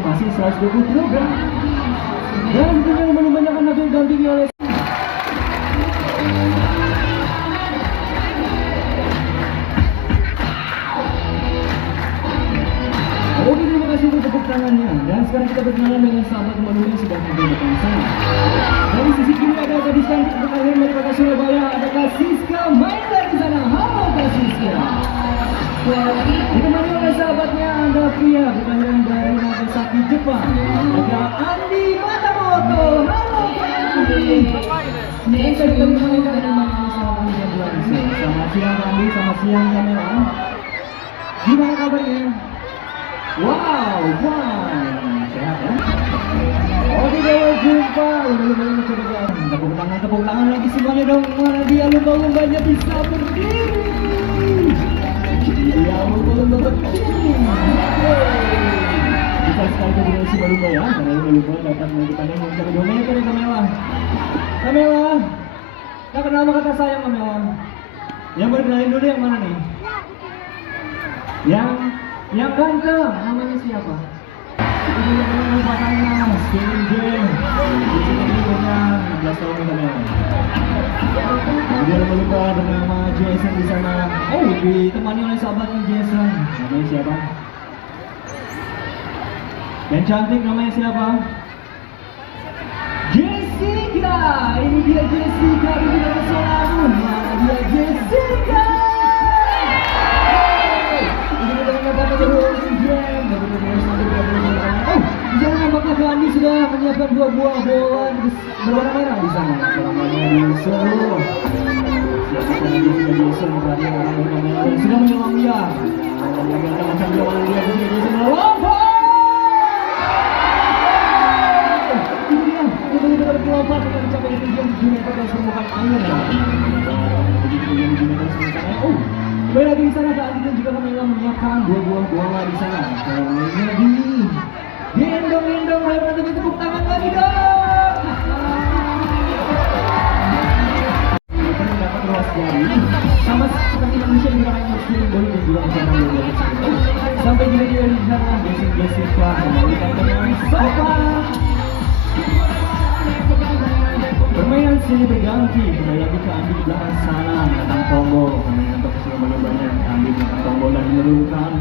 masing-masing 120 kg. Dan tentunya lumba-lumbanya akan didampingi oleh Oke, terima kasih untuk tepuk tangannya. Dan sekarang kita berkenalan dengan sahabat lumba yang sedang ada di depan sana. Dari sisi kiri ada gadis cantik berkelahiran dari kota Surabaya, ada Kak Siska Maindra di sana. Halo Kak Siska. Ditemani oleh sahabatnya ada Pria berkelahiran dari Nagasaki, Jepang. Ada Andi Matamoto. Halo Andi. Dan saya ditemani dengan sahabatnya berlangsung. Selamat siang Andi, selamat siang Kamera. Gimana kabarnya? Wow, sehat ya? Oke, kita jumpa. Lumba-lumbanya curigaan. Tepuk tangan lagi semuanya dong. Mana dia lumba-lumbanya bisa berdiri? Ya, lumba-lumba berdiri. Bisa sekali kombinasi lumba ya, karena lumba-lumba dapat melakukan yang mencapai 2 meter ya Kamela. Kamela, tak kenal sama kata sayang Kamela. Yang berkenalin dulu yang mana nih? Yang ganteng, namanya siapa? Itu yang merupakannya Skin Jam. Di sini umurnya 16 tahun Kamela. Dia lumba-lumba bernama Jason di sana. Oh, ditemani oleh sahabatnya Jason. Namanya siapa? Yang cantik namanya siapa? Jessica. Ini dia Jessica. Ini dari Solaru. Mana dia Jessica? Ini dengan kata Oh, di sana nampaknya Kak Andi sudah menyiapkan 2 buah bola berwarna merah di sana. Namanya Wilson. Siapkan lagi sudah Wilson berarti orang Kamela dan sudah menyelam dia. Agak macam dia orang dia juga Wilson melompat. Ini dia, benar-benar berlompat dengan mencapai ketinggian 7 meter dari permukaan air. Begitu ketinggian 7 meter dari permukaan air. Oh, kembali lagi di sana Kak Andi dan juga Kamela menyiapkan 2 buah bola di sana. Caranya gendong-gendong, ayo nanti tepuk tangan lagi dong. Dapat ruas jari, sama seperti manusia juga kayak muslim body dan juga macam body. Sampai gila-gila di sana, Jessica kembalikan dengan sofa. Permainan sini berganti, kembali lagi ke Andi di belakang sana, menentang tombol. Permainan untuk lumba-lumbanya, Andi menentang tombol dan menurunkan